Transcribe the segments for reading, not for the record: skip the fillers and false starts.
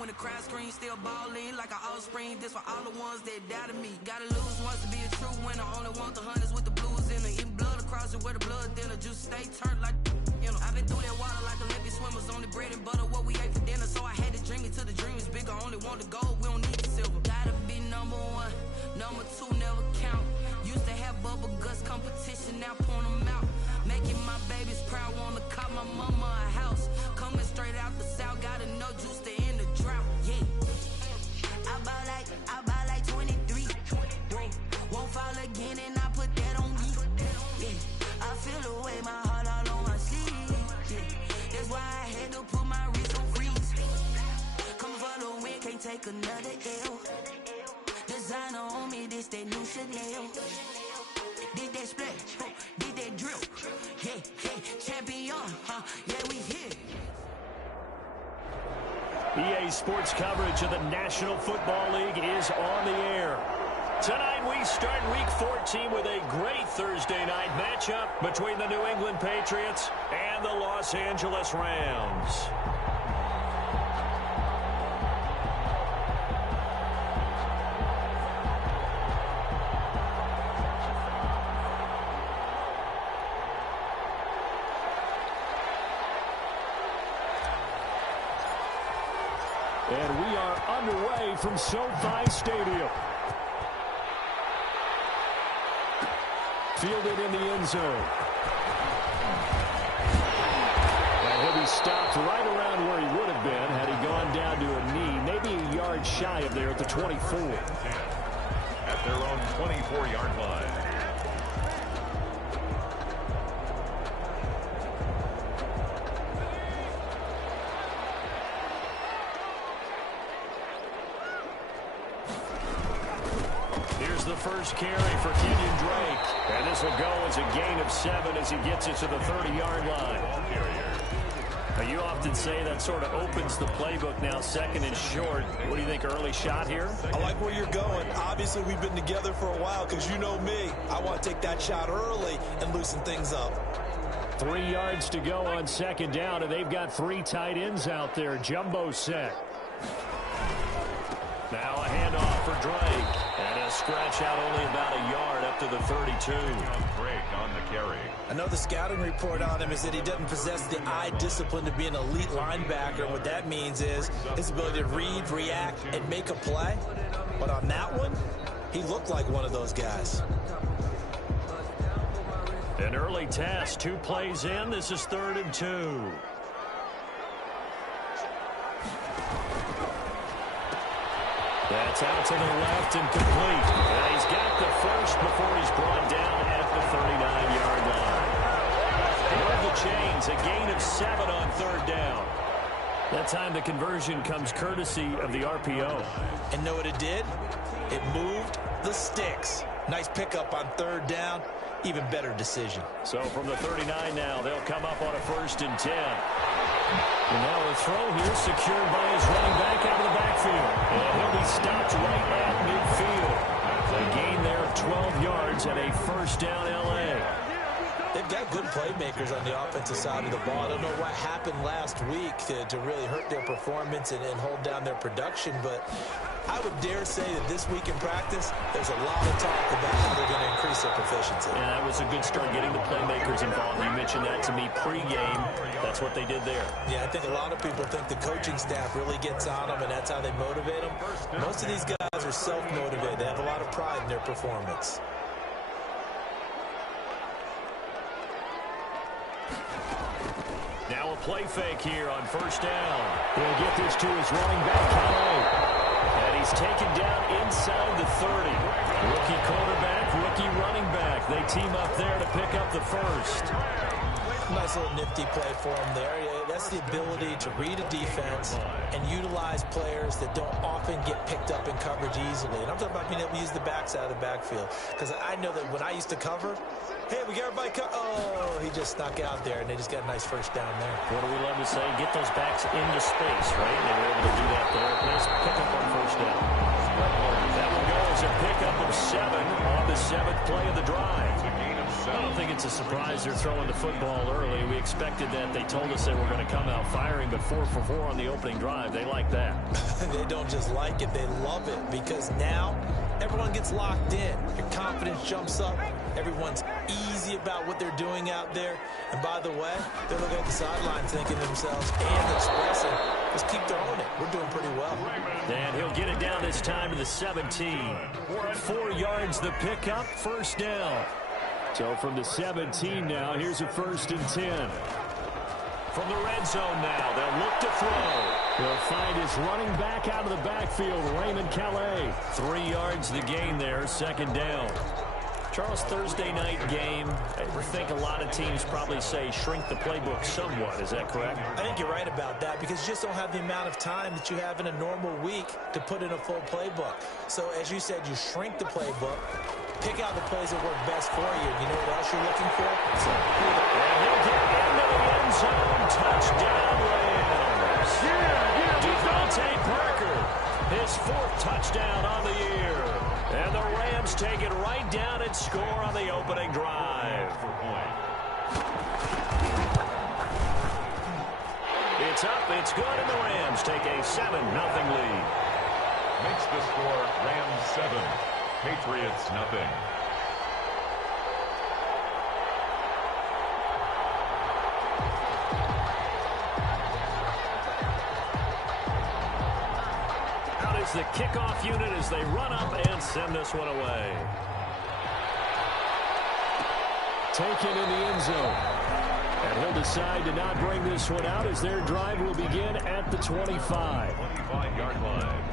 when the crowd screams, still balling like an offspring. This for all the ones that doubted me. Gotta lose once to be a true winner. Only want the hunters with the blues in it. Eating blood across it where the blood dinner. Juice stay turned like, you know. I've been through that water like Olympic swimmers. Only bread and butter what we ate for dinner. So I had to dream it till the dream is bigger. Only want the gold, we don't need the silver. Gotta be number one, number two never count. Used to have bubble guts competition, now point them out. Making my babies proud, wanna cop my mama a house. Coming straight out the south, gotta know juice to end the drought. Yeah, I bought like 23. Won't fall again and I put that on me. Yeah, I feel the way, my heart all on my sleeve. Yeah, that's why I had to put my wrist on freeze. Come for the win, can't take another L. Designer on me, this that new Chanel. Did that splash, did that drill. Yeah, champion, yeah, we here. EA Sports coverage of the National Football League is on the air. Tonight we start Week 14 with a great Thursday night matchup between the New England Patriots and the Los Angeles Rams. And we are underway from SoFi Stadium. Fielded in the end zone. And he'll be stopped right around where he would have been had he gone down to a knee, maybe a yard shy of there at the 24. At their own 24-yard line. The first carry for Kenyon Drake. And this will go as a gain of 7 as he gets it to the 30-yard line. Now, you often say that sort of opens the playbook now, second and short. What do you think, early shot here? I like where you're going. Obviously, we've been together for a while because you know me. I want to take that shot early and loosen things up. 3 yards to go on second down, and they've got 3 tight ends out there. Jumbo set. Now a handoff for Drake. And a scratch out only about a yard up to the 32. Drake on the carry. I know the scouting report on him is that he doesn't possess the eye discipline to be an elite linebacker. And what that means is his ability to read, react, and make a play. But on that one, he looked like one of those guys. An early test, 2 plays in. This is 3rd and 2. That's out to the left and complete. And he's got the first before he's brought down at the 39-yard line. Above the chains, a gain of 7 on 3rd down. That time the conversion comes courtesy of the RPO. And know what it did? It moved the sticks. Nice pickup on 3rd down. Even better decision. So from the 39 now, they'll come up on a 1st and 10. And now a throw here secured by his running back out of the backfield. And he'll be stopped right at midfield. A gain there of 12 yards and a 1st down L.A. They've got good playmakers on the offensive side of the ball. I don't know what happened last week to really hurt their performance and hold down their production, but I would dare say that this week in practice, there's a lot of talk about how they're going to increase their proficiency. And that was a good start getting the playmakers involved. You mentioned that to me pregame. That's what they did there. Yeah, I think a lot of people think the coaching staff really gets on them, and that's how they motivate them. Most of these guys are self-motivated. They have a lot of pride in their performance. Now a play fake here on 1st down. He'll get this to his running back, Kelly. And he's taken down inside the 30. Rookie quarterback, rookie running back. They team up there to pick up the first. Nice little nifty play for him there. That's the ability to read a defense and utilize players that don't often get picked up in coverage easily. And I'm talking about being able to use the backside of the backfield. Because I know that when I used to cover, hey, we got everybody oh, he just snuck out there, and they just got a nice 1st down there. What do we love to say? Get those backs into space, right? And they were able to do that there. Nice pickup on 1st down. That will go as a pickup of 7 on the 7th play of the drive. I don't think it's a surprise they're throwing the football early. We expected that. They told us they were going to come out firing, but 4 for 4 on the opening drive. They like that. They don't just like it, they love it, because now everyone gets locked in. Your confidence jumps up. Everyone's easy about what they're doing out there. And by the way, they're looking at the sideline thinking to themselves and expressing, let's keep throwing it. We're doing pretty well. And he'll get it down this time to the 17. 4 yards the pickup, first down. So from the 17 now, here's a 1st and 10. From the red zone now, they'll look to throw. He'll find his running back out of the backfield, Raymond Calais. 3 yards the gain there, 2nd down. Charles, Thursday night game, I think a lot of teams probably say shrink the playbook somewhat. Is that correct? I think you're right about that, because you just don't have the amount of time that you have in a normal week to put in a full playbook. So as you said, you shrink the playbook, pick out the plays that work best for you. You know what else you're looking for? And he'll get into the end zone. Touchdown, Rams. Devontae Parker, his 4th touchdown on the year. And the Rams take it right down and score on the opening drive. It's up, it's good, and the Rams take a 7-0 lead. Makes the score Rams 7, Patriots nothing. The kickoff unit as they run up and send this one away. Taken in the end zone. And he'll decide to not bring this one out as their drive will begin at the 25. 25-yard line.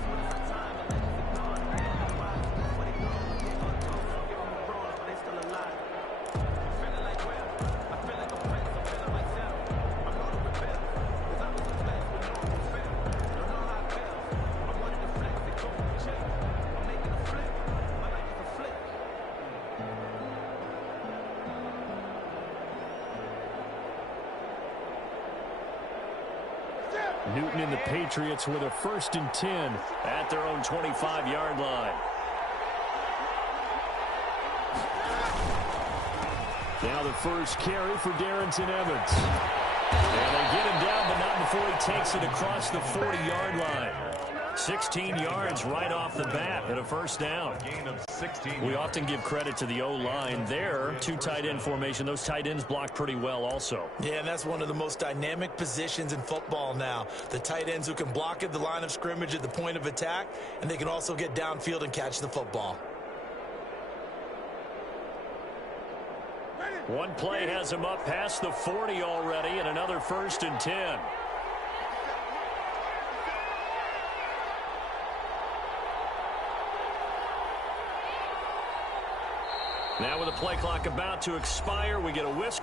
Newton and the Patriots with a 1st and 10 at their own 25-yard line. Now the first carry for Darrington Evans. And they get him down, but not before he takes it across the 40-yard line. 16 yards right off the bat and a 1st down. Gain of 16. We often give credit to the O-line there. 2 tight end formation. Those tight ends block pretty well also. Yeah, and that's one of the most dynamic positions in football now. The tight ends who can block at the line of scrimmage at the point of attack, and they can also get downfield and catch the football. One play has him up past the 40 already, and another 1st and 10. Now with the play clock about to expire, we get a whisk.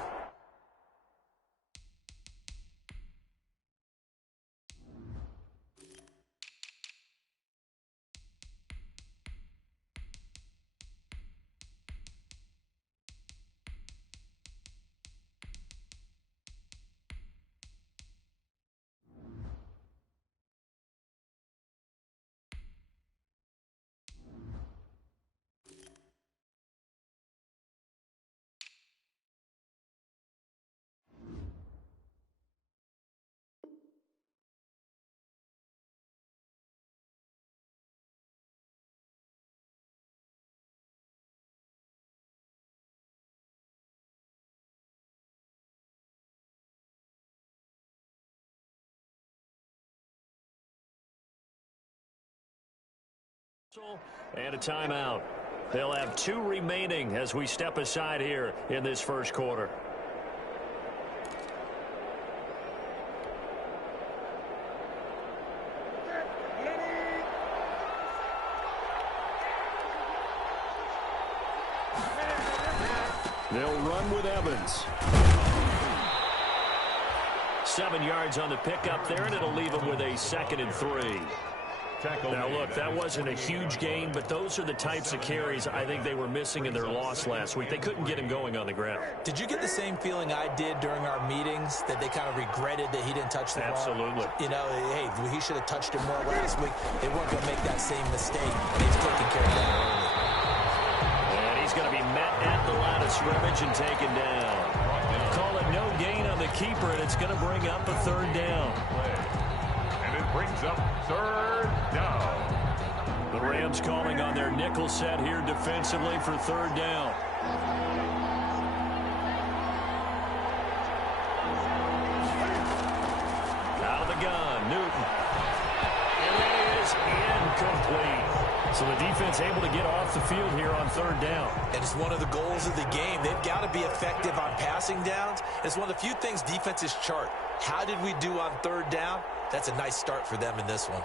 And a timeout. They'll have 2 remaining as we step aside here in this first quarter. They'll run with Evans. 7 yards on the pickup there, and it'll leave them with a 2nd and 3. Now, look, that wasn't a huge gain, but those are the types of carries I think they were missing in their loss last week. They couldn't get him going on the ground. Did you get the same feeling I did during our meetings, that they kind of regretted that he didn't touch the ball? Absolutely. You know, hey, he should have touched it more last week. They weren't going to make that same mistake, and he's taking care of that early. And he's going to be met at the line of scrimmage and taken down. Call it no gain on the keeper, and it's going to bring up a third down. And it brings up third down. The Rams calling on their nickel set here defensively for third down. Out of the gun, Newton. And that is incomplete. So the defense able to get off the field here on third down. And it's one of the goals of the game. They've got to be effective on passing downs. It's one of the few things defenses chart. How did we do on third down? That's a nice start for them in this one.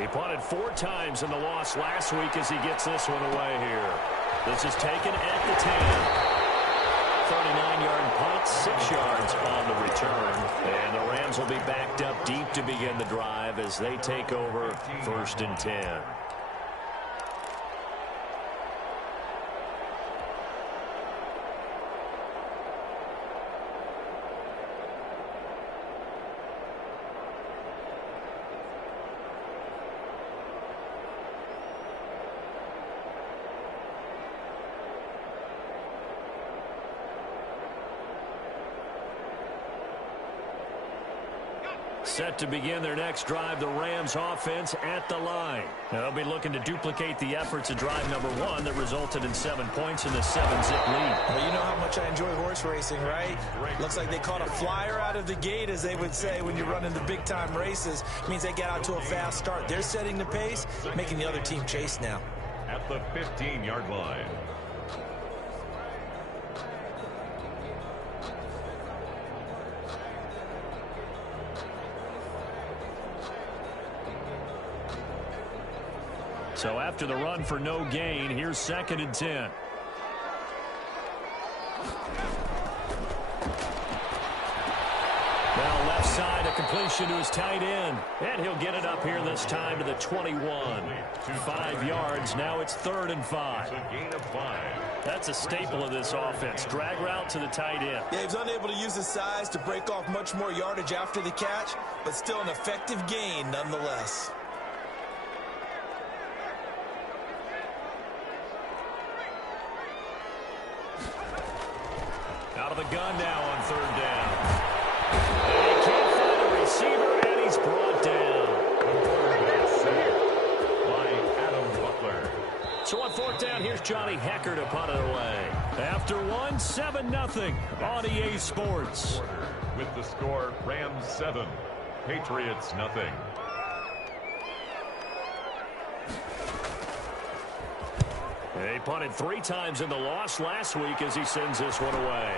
He punted 4 times in the loss last week as he gets this one away here. This is taken at the 10. 39-yard punt, 6 yards on the return. And the Rams will be backed up deep to begin the drive as they take over 1st and 10. Set to begin their next drive, the Rams offense at the line. They'll be looking to duplicate the efforts of drive number 1 that resulted in 7 points in the 7-zip lead. Well, you know how much I enjoy horse racing, right? Looks like they caught a flyer out of the gate, as they would say when you're running the big-time races. It means they get out to a fast start. They're setting the pace, making the other team chase now. At the 15-yard line. So after the run for no gain, here's 2nd and 10. Now left side, a completion to his tight end. And he'll get it up here this time to the 21. 5 yards, now it's 3rd and 5. A gain of 5. That's a staple of this offense. Drag route to the tight end. Yeah, he was unable to use his size to break off much more yardage after the catch, but still an effective gain nonetheless. Out of the gun now on 3rd down. And he can't find a receiver, and he's brought down. By Adam Butler. So on 4th down, here's Johnny Hecker to punt it away. After 7-0 on EA Sports. With the score, Rams 7, Patriots nothing. He punted 3 times in the loss last week as he sends this one away.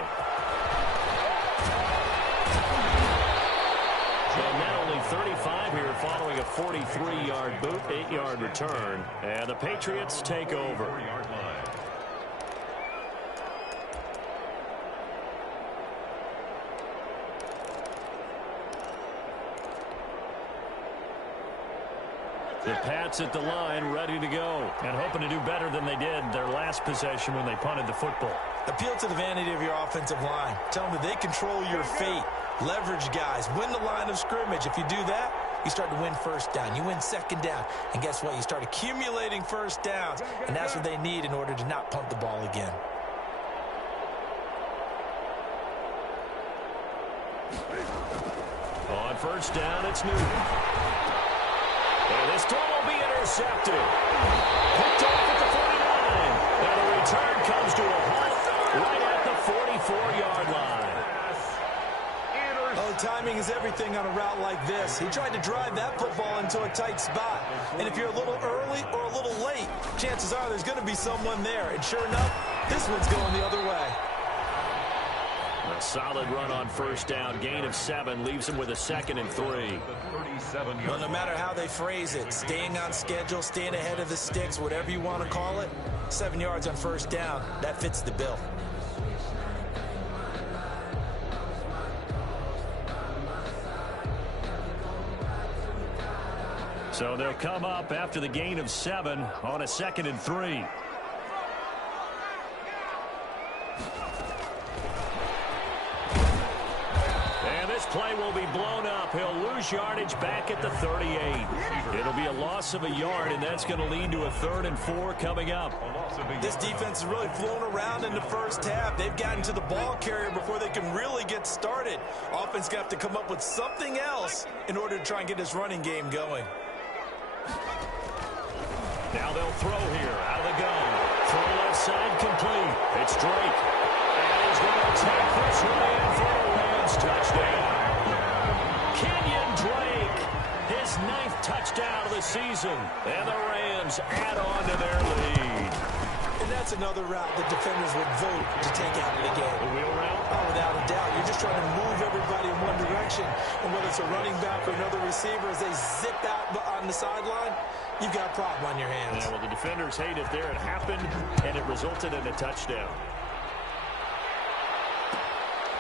So now only 35 here following a 43-yard boot, 8-yard return. And the Patriots take over. The Pats at the line, ready to go, and hoping to do better than they did their last possession when they punted the football. Appeal to the vanity of your offensive line. Tell them that they control your fate. Leverage guys. Win the line of scrimmage. If you do that, you start to win 1st down. You win 2nd down. And guess what? You start accumulating 1st downs. And that's what they need in order to not punt the ball again. On 1st down, it's Newton. And this throw will be intercepted. Picked off at the 49. And the return comes to a halt right at the 44-yard line. Oh, timing is everything on a route like this. He tried to drive that football into a tight spot. And if you're a little early or a little late, chances are there's going to be someone there. And sure enough, this one's going the other way. A solid run on 1st down. Gain of 7 leaves him with a 2nd and 3. Well, no matter how they phrase it, staying on schedule, staying ahead of the sticks, whatever you want to call it, 7 yards on 1st down, that fits the bill. So they'll come up after the gain of 7 on a 2nd and 3. play will be blown up. He'll lose yardage back at the 38. It'll be a loss of a yard, and that's going to lead to a 3rd and 4 coming up. This defense is really flown around in the first half. They've gotten to the ball carrier before they can really get started. Offense got to come up with something else in order to try and get this running game going. Now they'll throw here out of the gun. Throw left side complete. It's Drake. And he's going to take this one in for a Rams touchdown. Kenyon Drake, his 9th touchdown of the season. And the Rams add on to their lead. And that's another route the defenders would vote to take out of the game. The wheel route? Oh, without a doubt. You're just trying to move everybody in one direction. And whether it's a running back or another receiver, as they zip out on the sideline, you've got a problem on your hands. Yeah, well, the defenders hate it there. It happened, and it resulted in a touchdown.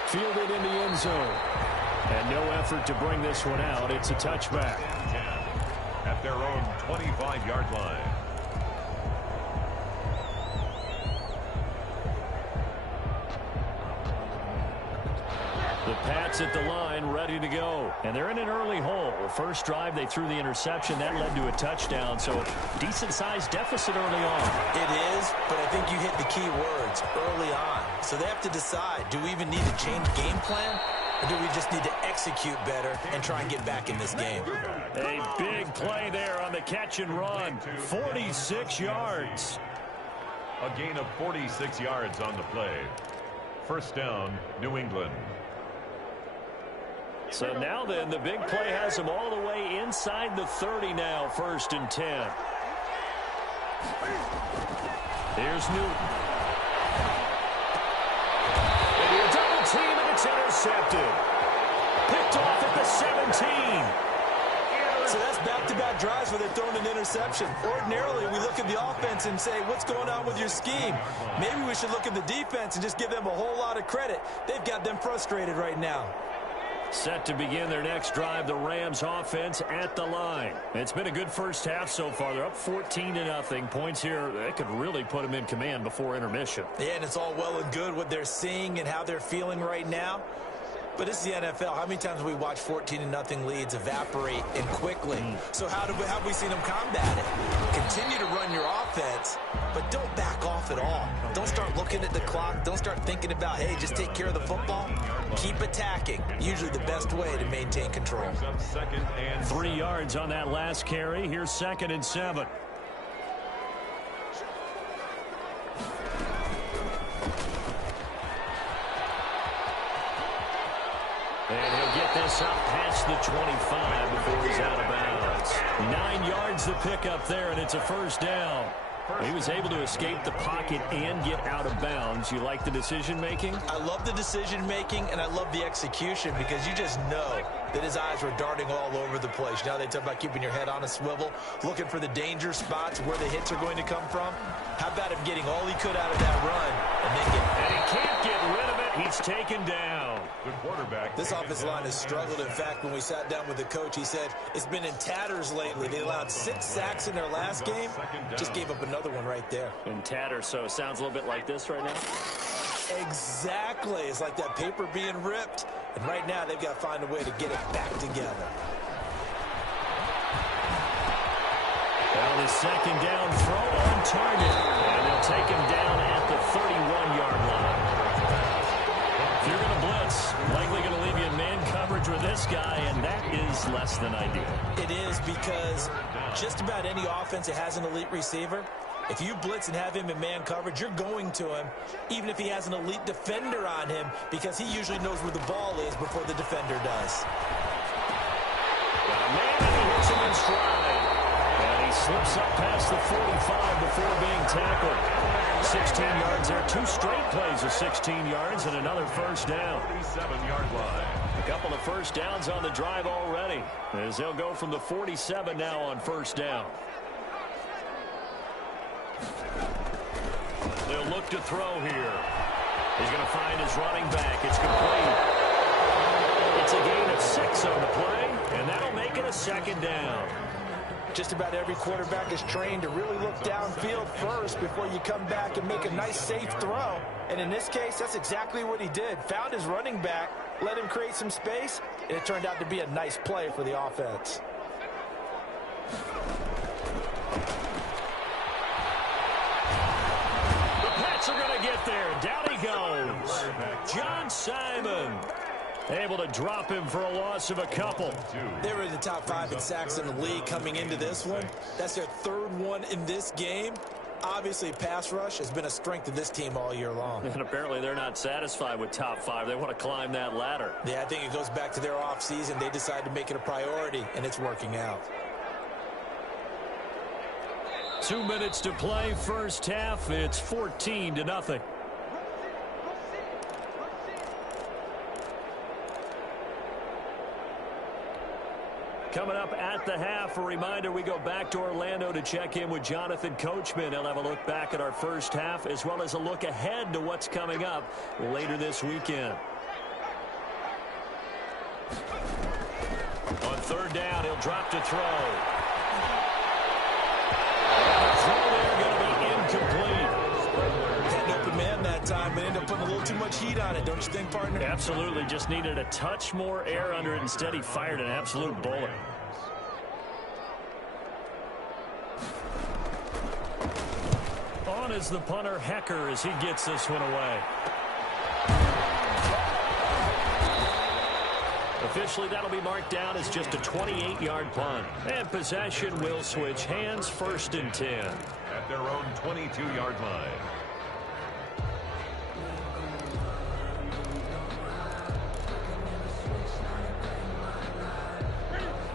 Fielded in the end zone. And no effort to bring this one out. It's a touchback. At their own 25-yard line. The Pats at the line, ready to go. And they're in an early hole. First drive, they threw the interception. That led to a touchdown, so decent-sized deficit early on. It is, but I think you hit the key words, early on. So they have to decide, do we even need to change game plan, or do we just need to execute better and try and get back in this game? A big play there on the catch and run. 46 yards. A gain of 46 yards on the play. First down, New England. So now then, the big play has them all the way inside the 30 now, 1st and 10. Here's Newton. And a double team, and it's intercepted. Picked off at the 17. So that's back-to-back drives where they're throwing an interception. Ordinarily, we look at the offense and say, what's going on with your scheme? Maybe we should look at the defense and just give them a whole lot of credit. They've got them frustrated right now. Set to begin their next drive, the Rams offense at the line. It's been a good first half so far. They're up 14-0. Points here, they could really put them in command before intermission. Yeah, and it's all well and good what they're seeing and how they're feeling right now. But it's the NFL. How many times have we watched 14-0 leads evaporate and quickly? So how have we seen them combat it? Continue to run your offense, but don't back off at all. Don't start looking at the clock. Don't start thinking about, hey, just take care of the football. Keep attacking. Usually the best way to maintain control. 3 yards on that last carry. Here's 2nd and 7. And he'll get this up past the 25 before he's out of bounds. 9 yards to pick up there, and it's a first down. He was able to escape the pocket and get out of bounds. You like the decision-making? I love the decision-making, and I love the execution because you just know that his eyes were darting all over the place. Now they talk about keeping your head on a swivel, looking for the danger spots where the hits are going to come from. How about him getting all he could out of that run and then And he can't get rid of it. He's taken down. The quarterback. This offensive line has struggled. In fact, when we sat down with the coach, he said it's been in tatters lately. They allowed 6 sacks in their last game. Just gave up another one right there. In tatters, so it sounds a little bit like this right now. Exactly. It's like that paper being ripped. And right now, they've got to find a way to get it back together. Well, the second down throw on target. And they'll take him down at the 31-yard line. If you're going to blitz, likely going to leave you in man coverage with this guy, and that is less than ideal. It is because just about any offense that has an elite receiver, if you blitz and have him in man coverage, you're going to him, even if he has an elite defender on him, because he usually knows where the ball is before the defender does. Got a man, and he hits him in stride. And he slips up past the 45 before being tackled. 16 yards there. 2 straight plays of 16 yards and another first down. 47-yard line. A couple of first downs on the drive already, as they'll go from the 47 now on first down. They'll look to throw here. He's going to find his running back. It's complete. It's a gain of 6 on the play, and that'll make it a second down. Just about every quarterback is trained to really look downfield first before you come back and make a nice, safe throw. And in this case, that's exactly what he did. Found his running back let him create some space, and it turned out to be a nice play for the offense. The Pats are going to get there. Down he goes. John Simon able to drop him for a loss of a couple. They were in the top 5 in sacks in the league coming into this one. That's their 3rd one in this game. Obviously, pass rush has been a strength of this team all year long. And apparently they're not satisfied with top 5. They want to climb that ladder. Yeah, I think it goes back to their offseason. They decided to make it a priority, and it's working out. 2 minutes to play, first half. It's 14-0. Coming up at the half, a reminder, we go back to Orlando to check in with Jonathan Coachman. He'll have a look back at our first half as well as a look ahead to what's coming up later this weekend. On 3rd down, he'll drop to throw. And the throw there going to be incomplete. Had an open man that time, but ended up putting a little too much heat on it, don't you think, partner? Absolutely. Just needed a touch more air under it. Instead, he fired an absolute bullet. On is the punter, Hecker, as he gets this one away. Officially, that'll be marked down as just a 28-yard punt. And possession will switch hands, 1st and 10. At their own 22-yard line.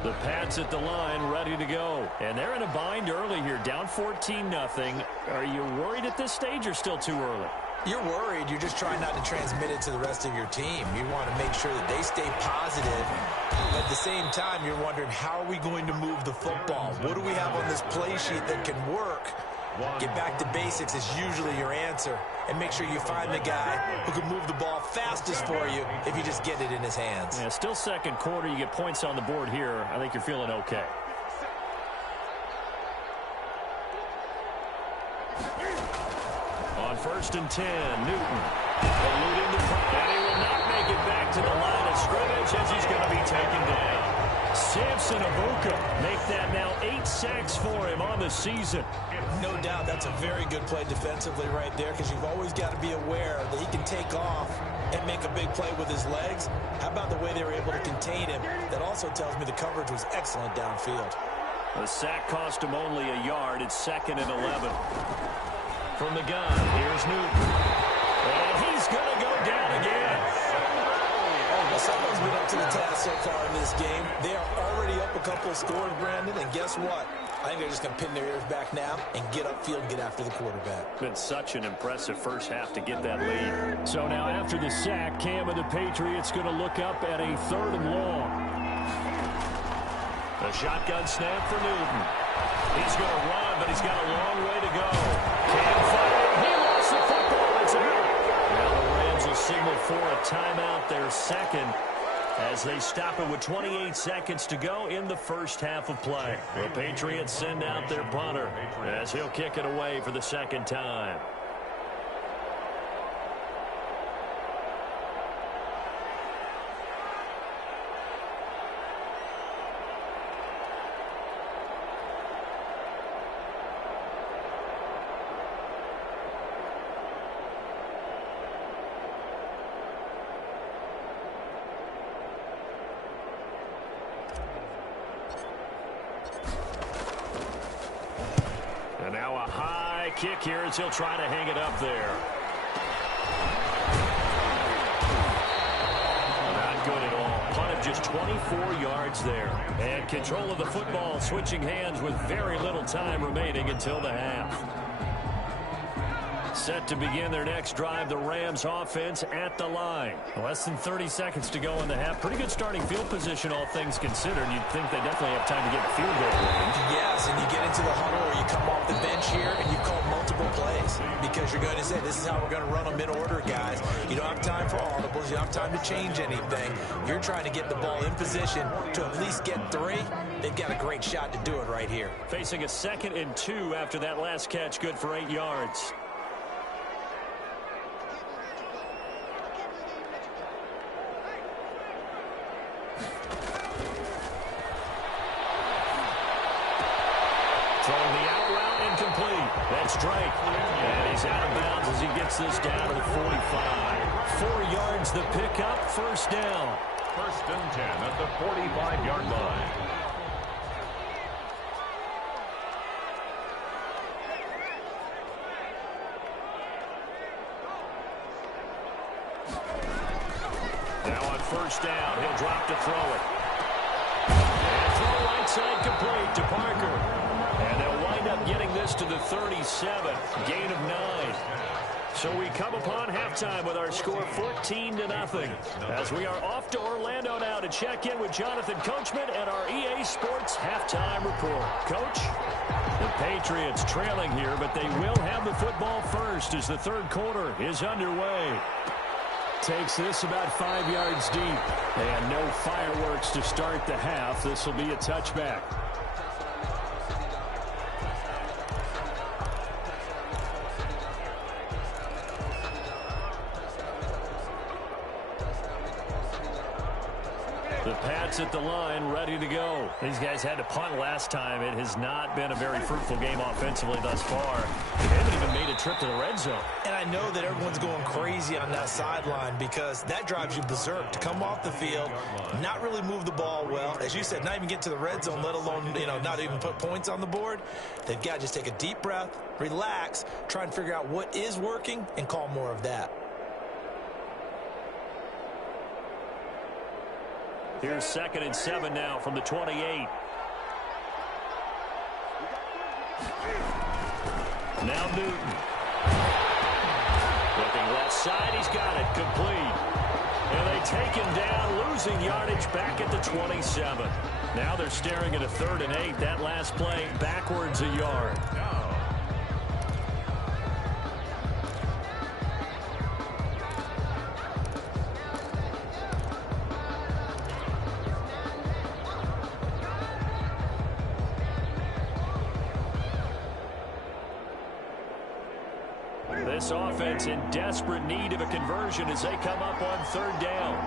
The Pats at the line, ready to go. And they're in a bind early here, down 14-0. Are you worried at this stage or still too early? You're worried. You're just trying not to transmit it to the rest of your team. You want to make sure that they stay positive. But at the same time, you're wondering, how are we going to move the football? What do we have on this play sheet that can work? Get back to basics is usually your answer. And make sure you find the guy who can move the ball fastest for you if you just get it in his hands. Yeah, still 2nd quarter. You get points on the board here. I think you're feeling okay. On 1st and 10, Newton eluding the punt, and he will not make it back to the line of scrimmage as he's going to be taken down. Samson Abuka make that now 8 sacks for him on the season. No doubt that's a very good play defensively right there, because you've always got to be aware that he can take off and make a big play with his legs. How about the way they were able to contain him? That also tells me the coverage was excellent downfield. The sack cost him only a yard. It's 2nd and 11. From the gun, here's Newton. And he's going to go down again. Well, someone's been up to the task so far in this game. They are already up a couple of scores, Brandon, and guess what? I think they're just going to pin their ears back now and get upfield and get after the quarterback. Been such an impressive first half to get that lead. So now after the sack, Cam of the Patriots going to look up at a 3rd and long. A shotgun snap for Newton. He's going to run, but he's got a long way to go. Cam firing. He lost the football. It's out. Now the Rams will signal for a timeout, their 2nd, as they stop it with 28 seconds to go in the first half of play. The Patriots send out their punter as he'll kick it away for the 2nd time. And now a high kick here as he'll try to hang it up there. Not good at all. Punt of just 24 yards there. And control of the football switching hands with very little time remaining until the half. Set to begin their next drive, the Rams offense at the line. Less than 30 seconds to go in the half. Pretty good starting field position, all things considered. You'd think they definitely have time to get the field goal range. Yes, and you get into the huddle or you come off the bench here and you call multiple plays because you're going to say, this is how we're going to run them in order, guys. You don't have time for audibles. You don't have time to change anything. You're trying to get the ball in position to at least get 3. They've got a great shot to do it right here. Facing a 2nd and 2 after that last catch, good for 8 yards. That's Drake. And he's out of bounds as he gets this down to the 45. 4 yards the pickup, first down. First and 10 at the 45-yard line. Now on first down, he'll drop to throw it. And throw right side complete to Parker. And they'll wind up getting this to the 37, gain of 9. So we come upon halftime with our score 14-0. As we are off to Orlando now to check in with Jonathan Coachman and our EA Sports halftime report. Coach, the Patriots trailing here, but they will have the football first as the third quarter is underway. Takes this about 5 yards deep. And no fireworks to start the half. This will be a touchback. The Pats at the line, ready to go. These guys had to punt last time. It has not been a very fruitful game offensively thus far. They haven't even made a trip to the red zone. And I know that everyone's going crazy on that sideline because that drives you berserk to come off the field, not really move the ball well. As you said, not even get to the red zone, let alone, not even put points on the board. They've got to just take a deep breath, relax, try and figure out what is working and call more of that. Here's 2nd and 7 now from the 28. Now Newton. Looking left side, he's got it, complete. And they take him down, losing yardage back at the 27. Now they're staring at a 3rd and 8. That last play backwards a yard. This offense in desperate need of a conversion as they come up on 3rd down.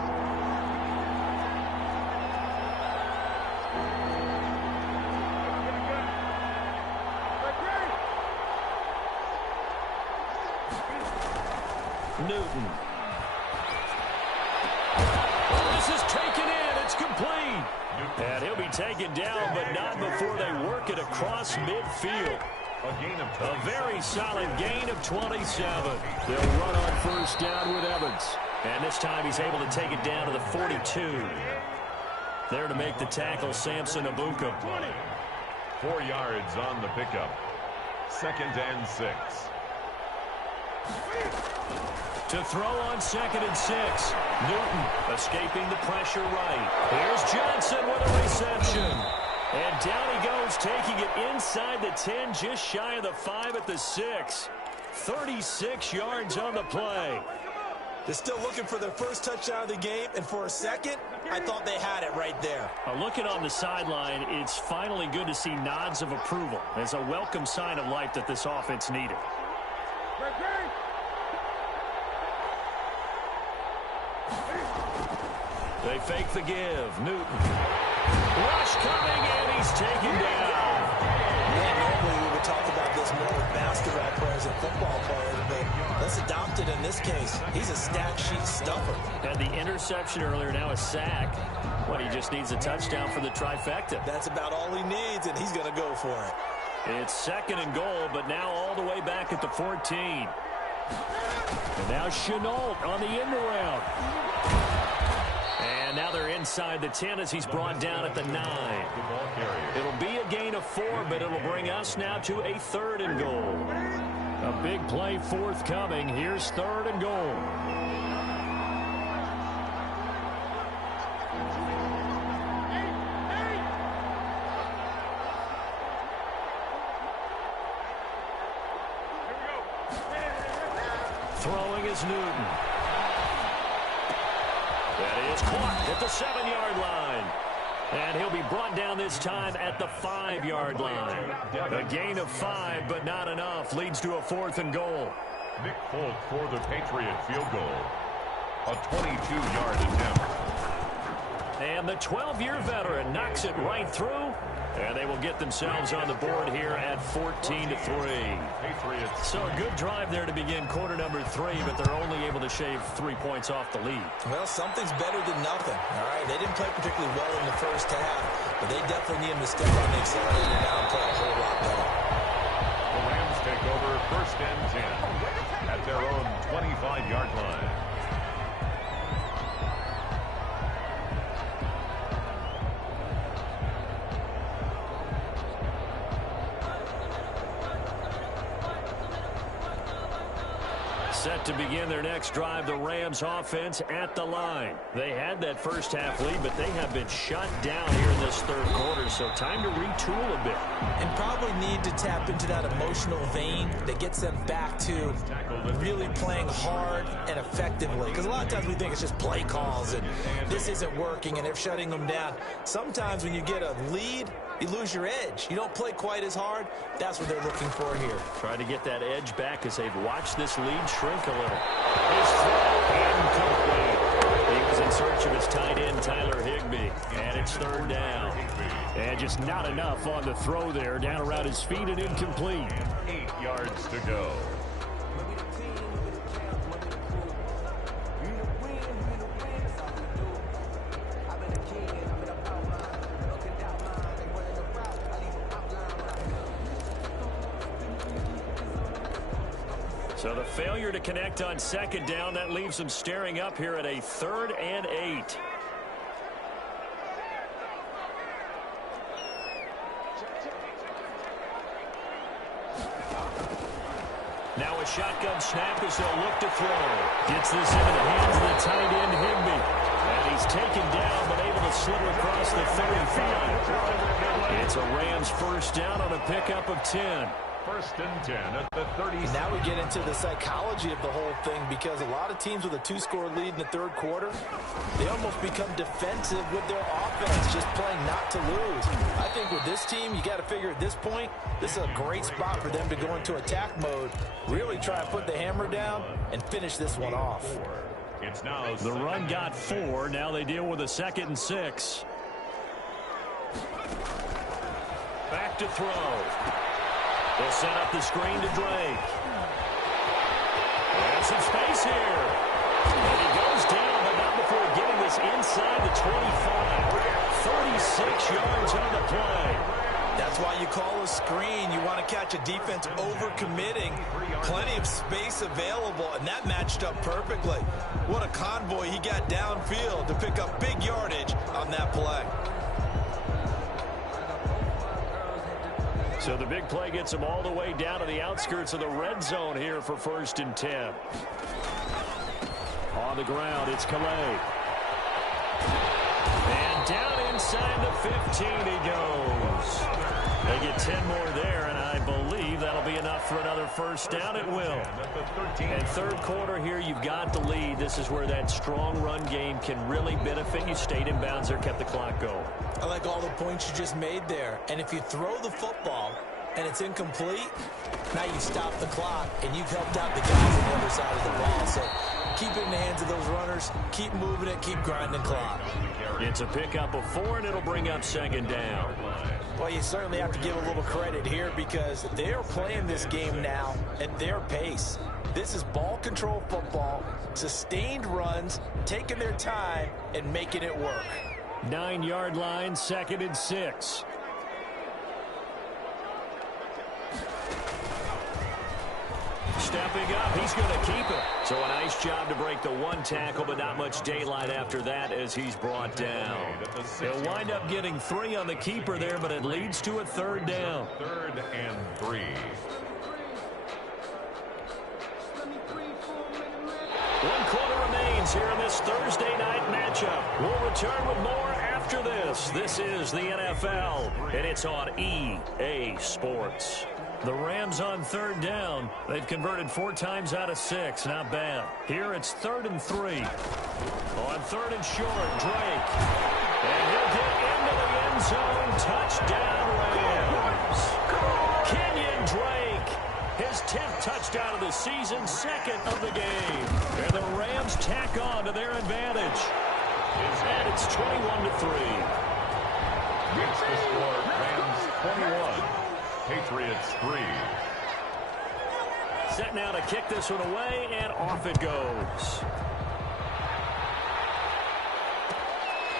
Newton. Oh, this is taken in. It's complete. And he'll be taken down, but not before they work it across midfield. A very solid gain of 27. They'll run on first down with Evans. And this time he's able to take it down to the 42. There to make the tackle, Samson Abuka. 4 yards on the pickup. 2nd and 6. To throw on 2nd and 6. Newton escaping the pressure right. Here's Johnson with a reception. And down he goes, taking it inside the 10, just shy of the 5 at the 6. 36 yards on the play. They're still looking for their first touchdown of the game, and for a second, I thought they had it right there. Looking on the sideline, it's finally good to see nods of approval as a welcome sign of life that this offense needed. They fake the give. Newton. Rush coming, and he's taken down. Yeah, normally we would talk about this more with basketball players and football players, but let's adopt it in this case. He's a stat sheet stuffer. Had the interception earlier, now a sack. Well, he just needs a touchdown for the trifecta. That's about all he needs, and he's going to go for it. It's 2nd and goal, but now all the way back at the 14. And now Chenault on the end around. And now they're inside the 10 as he's brought down at the 9. It'll be a gain of 4, but it'll bring us now to a 3rd and goal. A big play forthcoming. Here's 3rd and goal. Throwing is Newton. That is caught at the 7-yard line. And he'll be brought down this time at the 5-yard line. A gain of 5, but not enough. Leads to a 4th and goal. Nick Folk for the Patriot field goal. A 22-yard attempt. And the 12-year veteran knocks it right through. And they will get themselves on the board here at 14-3. So a good drive there to begin quarter number 3, but they're only able to shave 3 points off the lead. Well, something's better than nothing. All right, they didn't play particularly well in the first half, but they definitely need them to step on the accelerator now and play a whole lot better. The Rams take over 1st and 10 at their own 25-yard line. Set to begin their next drive, the Rams offense at the line. They had that first half lead, but they have been shut down here in this third quarter, so time to retool a bit. And probably need to tap into that emotional vein that gets them back to really playing hard and effectively. Because a lot of times we think it's just play calls and this isn't working and they're shutting them down. Sometimes when you get a lead, you lose your edge. You don't play quite as hard. That's what they're looking for here. Try to get that edge back as they've watched this lead shrink a little. His throw incomplete. He was in search of his tight end, Tyler Higbee. And it's 3rd down. And just not enough on the throw there. Down around his feet and incomplete. 8 yards to go. So the failure to connect on 2nd down, that leaves them staring up here at a 3rd and 8. Now a shotgun snap as they'll look to throw. Gets this into the hands of the tight end, Higbee. And he's taken down, but able to slip across the 35. It's a Rams 1st down on a pickup of 10. 1st and 10 at the 30. Now we get into the psychology of the whole thing, because a lot of teams with a 2-score lead in the 3rd quarter, they almost become defensive with their offense, just playing not to lose. I think with this team, you got to figure at this point, this is a great spot for them to go into attack mode, really try and put the hammer down and finish this one off. It's now the run got 4. Now they deal with a 2nd and 6. Back to throw. They'll set up the screen to Drake. There's some space here. And he goes down, but not before getting this inside the 25. 36 yards on the play. That's why you call a screen. You want to catch a defense over-committing. Plenty of space available, and that matched up perfectly. What a convoy he got downfield to pick up big yardage on that play. So the big play gets them all the way down to the outskirts of the red zone here for 1st and 10. On the ground, it's Calais. And down inside the 15 he goes. They get 10 more there, and I believe that'll be enough for another 1st down. It will. And 3rd quarter here, you've got the lead. This is where that strong run game can really benefit you. Stayed in bounds there, kept the clock going. I like all the points you just made there. And if you throw the football and it's incomplete, now you stop the clock and you've helped out the guys on the other side of the ball. So keep it in the hands of those runners. Keep moving it. Keep grinding clock. It's a pickup of 4, and it'll bring up 2nd down. Well, you certainly have to give a little credit here, because they are playing this game now at their pace. This is ball control football, sustained runs, taking their time and making it work. 9-yard line, 2nd and 6. Stepping up, he's going to keep it. So a nice job to break the 1 tackle, but not much daylight after that as he's brought down. He'll wind up getting 3 on the keeper there, but it leads to a 3rd down. 3rd and 3. 1 quarter remains here in this Thursday night matchup. We'll return with more after this. This is the NFL, and it's on EA Sports. The Rams on 3rd down. They've converted 4 times out of 6. Not bad. Here it's 3rd and 3. On 3rd and short, Drake. And he'll get into the end zone. Touchdown, Rams. Kenyon Drake. His 10th touchdown of the season, 2nd of the game. And the Rams tack on to their advantage. And it's 21-3. Makes the score Rams 21, Patriots 3. Set now to kick this one away, and off it goes.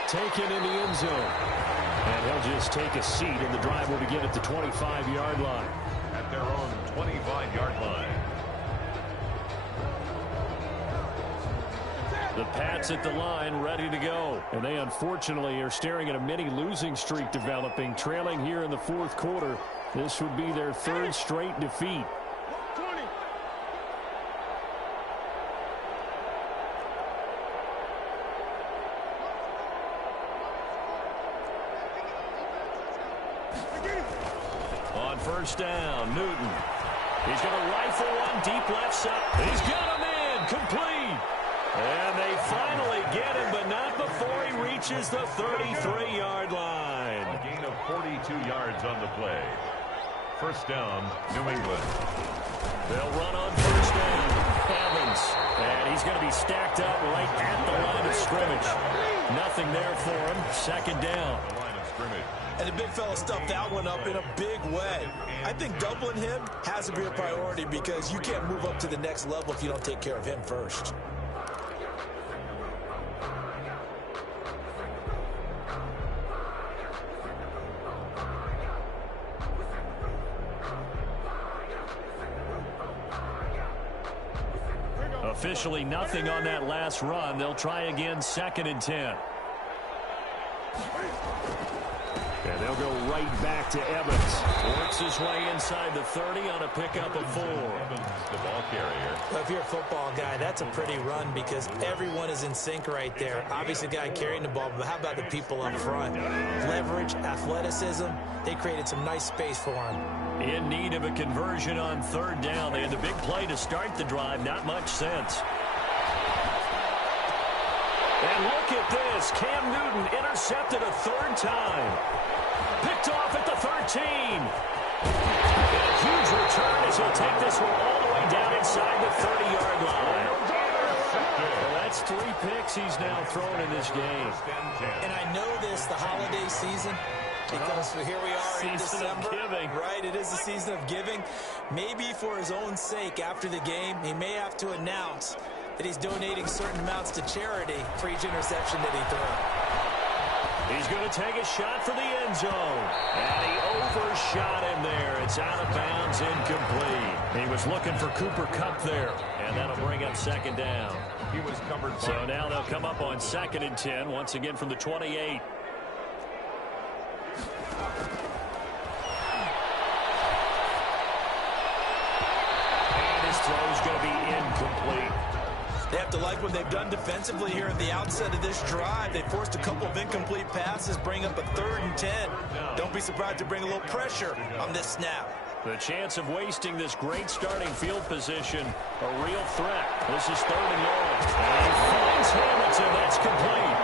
Taken in the end zone. And he'll just take a seat, and the drive will begin at the 25-yard line. At their own 25-yard line. The Pats at the line, ready to go. And they unfortunately are staring at a mini losing streak developing, trailing here in the fourth quarter. This would be their third straight defeat. On first down, Newton. He's going to rifle one deep left side. He's got him in, complete. And they finally get him, but not before he reaches the 33-yard line. A gain of 42 yards on the play. First down, New England. They'll run on first down. Evans. And he's going to be stacked up right at the line of scrimmage. Nothing there for him. Second down. The line of scrimmage. And the big fella stuffed that one up in a big way. I think doubling him has to be a priority because you can't move up to the next level if you don't take care of him first. Officially nothing on that last run. They'll try again, 2nd and 10. And they'll go right back to Evans. Works his way inside the 30 on a pickup of 4. Evans, the ball carrier. Well, if you're a football guy, that's a pretty run because everyone is in sync right there. Obviously, the guy carrying the ball, but how about the people up front? Leverage, athleticism, they created some nice space for him. In need of a conversion on third down. They had the big play to start the drive. Not much sense. And look at this. Cam Newton intercepted a third time. Picked off at the 13. And a huge return as he'll take this one all the way down inside the 30-yard line. Well, that's 3 picks he's now thrown in this game. And I know this, the holiday season, because here we are in December. Season of giving. Right, it is the season of giving. Maybe for his own sake after the game, he may have to announce that he's donating certain amounts to charity for each interception that he threw. He's going to take a shot for the end zone. And he overshot him there. It's out of bounds, incomplete. He was looking for Cooper Kupp there. And that'll bring up 2nd down. He was covered. So now they'll come up on 2nd and 10, once again from the 28. And his throw's going to be incomplete. They have to like what they've done defensively here at the outset of this drive. They forced a couple of incomplete passes, bring up a 3rd and 10. Don't be surprised to bring a little pressure on this snap. The chance of wasting this great starting field position, a real threat. This is 3rd and long. And he finds Hamilton. That's complete.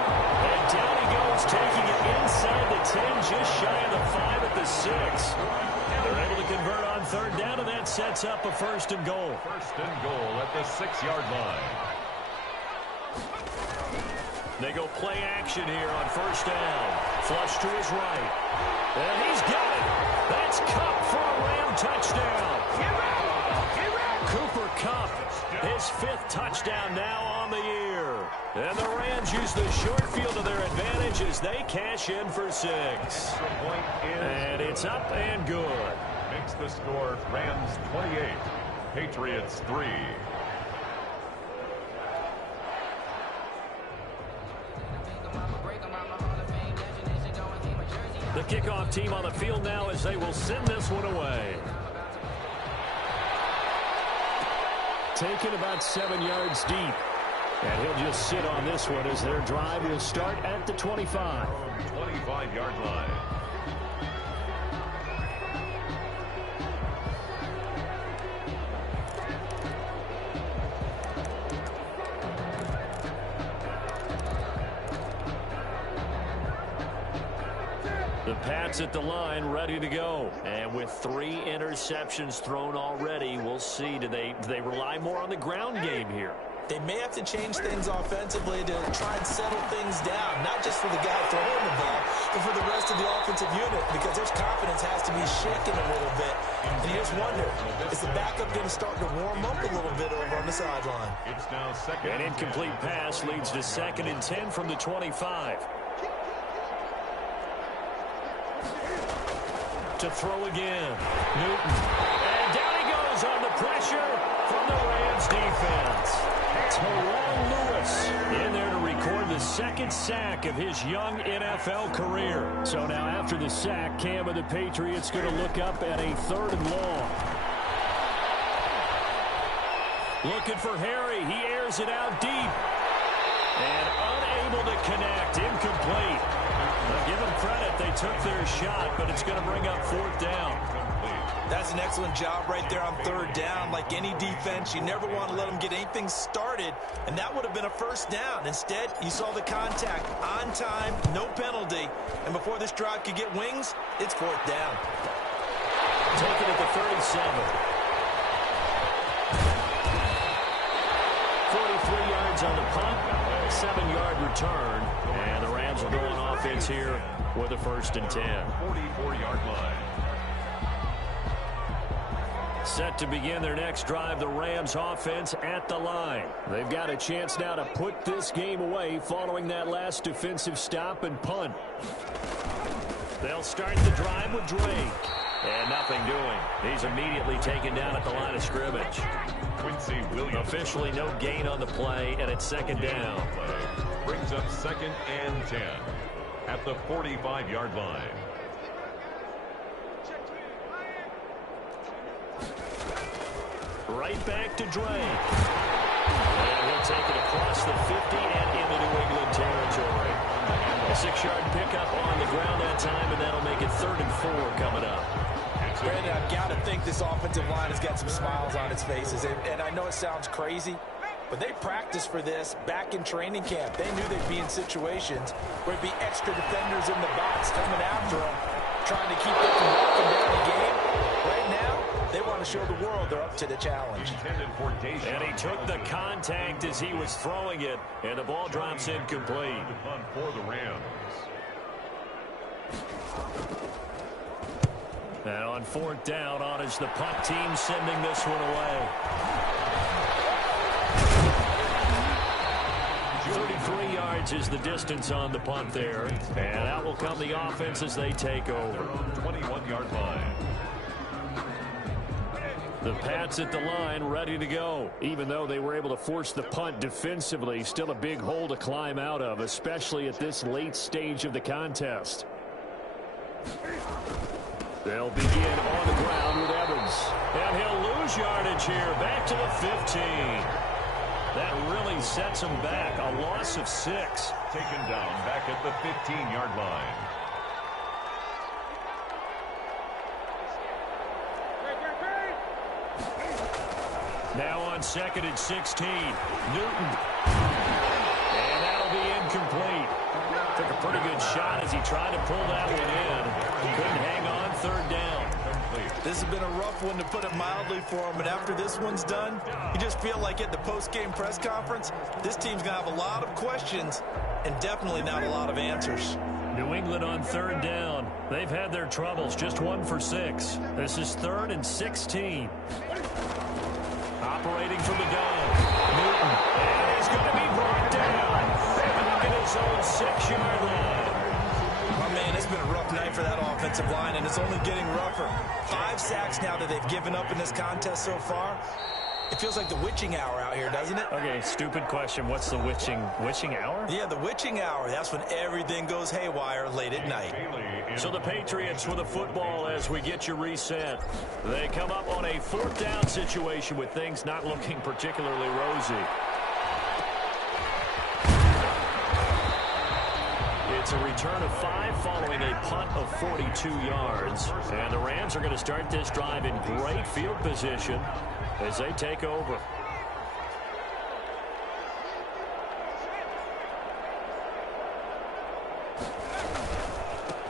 And down he goes, taking it inside the 10, just shy of the 5 at the 6. They're able to convert on third down, and that sets up a 1st and goal. 1st and goal at the 6-yard line. They go play action here on first down. Flush to his right. And he's got it. That's Kupp for a Ram touchdown. Cooper Kupp, his 5th touchdown now on the year. And the Rams use the short field to their advantage as they cash in for 6. And it's up and good. Makes the score Rams 28, Patriots 3. The kickoff team on the field now as they will send this one away. Taken about 7 yards deep. And he'll just sit on this one as their drive will start at the 25. 25-yard line. The Pats at the line, ready to go. And with 3 interceptions thrown already, we'll see. Do they rely more on the ground game here? They may have to change things offensively to try and settle things down, not just for the guy throwing the ball, but for the rest of the offensive unit, because their confidence has to be shaken a little bit. And you just wonder, is the backup going to start to warm up a little bit over on the sideline? It's now second. An incomplete pass leads to 2nd and 10 from the 25. To throw again. Newton. And down he goes on the pressure from the Rams defense. Terrell Lewis in there to record the 2nd sack of his young NFL career. So now after the sack, Cam of the Patriots going to look up at a 3rd and long. Looking for Harry. He airs it out deep. And unable to connect. Incomplete. Now, give them credit. They took their shot, but it's going to bring up 4th down. That's an excellent job right there on 3rd down. Like any defense, you never want to let them get anything started, and that would have been a 1st down. Instead, you saw the contact on time, no penalty, and before this drive could get wings, it's 4th down. Taken at the 37. 43 yards on the punt, 7-yard return, and the Rams will go on offense here with a 1st and 10. 44-yard line. Set to begin their next drive, the Rams offense at the line. They've got a chance now to put this game away following that last defensive stop and punt. They'll start the drive with Drake. And nothing doing. He's immediately taken down at the line of scrimmage. Quincy Williams. Officially no gain on the play, and it's 2nd down. Brings up 2nd and 10 at the 45-yard line. Right back to Drake. And he'll take it across the 50 and into New England territory. A 6-yard pickup on the ground that time, and that'll make it 3rd and 4 coming up. Brandon, I've got to think this offensive line has got some smiles on its faces. And I know it sounds crazy, but they practiced for this back in training camp. They knew they'd be in situations where there'd be extra defenders in the box coming after them, trying to keep them from walking down the game. Right now, they want to show the world they're up to the challenge. And he took the contact as he was throwing it, and the ball drops incomplete. For the Rams. And on 4th down, on is the punt team sending this one away. 33 yards is the distance on the punt there. And out will come the offense as they take over. 21-yard line. The Pats at the line ready to go. Even though they were able to force the punt defensively, still a big hole to climb out of, especially at this late stage of the contest. They'll begin on the ground with Evans. And he'll lose yardage here. Back to the 15. That really sets him back. A loss of 6. Taken down back at the 15-yard line. Now on 2nd and 16. Newton. And that'll be incomplete. Took a pretty good shot as he tried to pull that one in. Couldn't hang on. 3rd down. This has been a rough one, to put it mildly, for him. But after this one's done, you just feel like at the post-game press conference, this team's going to have a lot of questions and definitely not a lot of answers. New England on 3rd down. They've had their troubles. Just 1 for 6. This is 3rd and 16. Operating from the gun. Newton. And he's going to be brought down. Back at his own 6-yard line. Oh, man, it's been a rough night for that offensive line, and it's only getting rougher. 5 sacks now that they've given up in this contest so far. It feels like the witching hour out here, doesn't it? Okay, stupid question. What's the witching hour? Yeah, the witching hour. That's when everything goes haywire late at night. So the Patriots with the football as we get you reset. They come up on a 4th down situation with things not looking particularly rosy. It's a return of 5 following a punt of 42 yards. And the Rams are going to start this drive in great field position as they take over.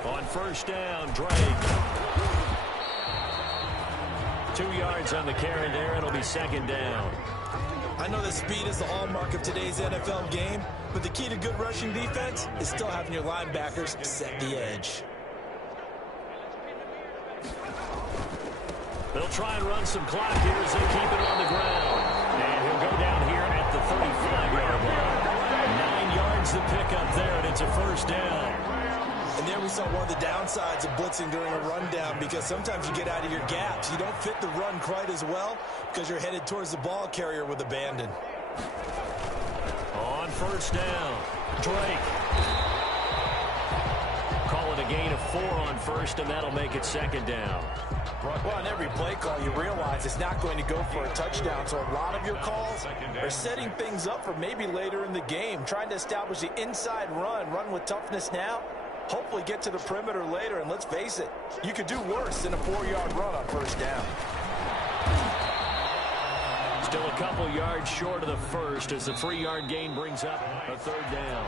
On 1st down, Drake. 2 yards on the carry there. It'll be 2nd down. I know that speed is the hallmark of today's NFL game, but the key to good rushing defense is still having your linebackers set the edge. They'll try and run some clock here as they keep it on the ground. And he'll go down here at the 35-yard line. 9 yards to pick up there, and it's a first down. And there we saw one of the downsides of blitzing during a rundown, because sometimes you get out of your gaps. You don't fit the run quite as well because you're headed towards the ball carrier with abandon. On first down, Drake. Call it a gain of 4 on first, and that'll make it second down. Well, on every play call, you realize it's not going to go for a touchdown, so a lot of your calls are setting things up for maybe later in the game, trying to establish the inside run with toughness now, hopefully get to the perimeter later, and let's face it, you could do worse than a 4-yard run on first down. Still a couple yards short of the first as the 3-yard gain brings up a third down.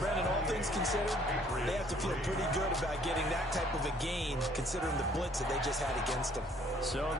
Brandon, all things considered, they have to feel pretty good about getting that type of a gain considering the blitz that they just had against them. So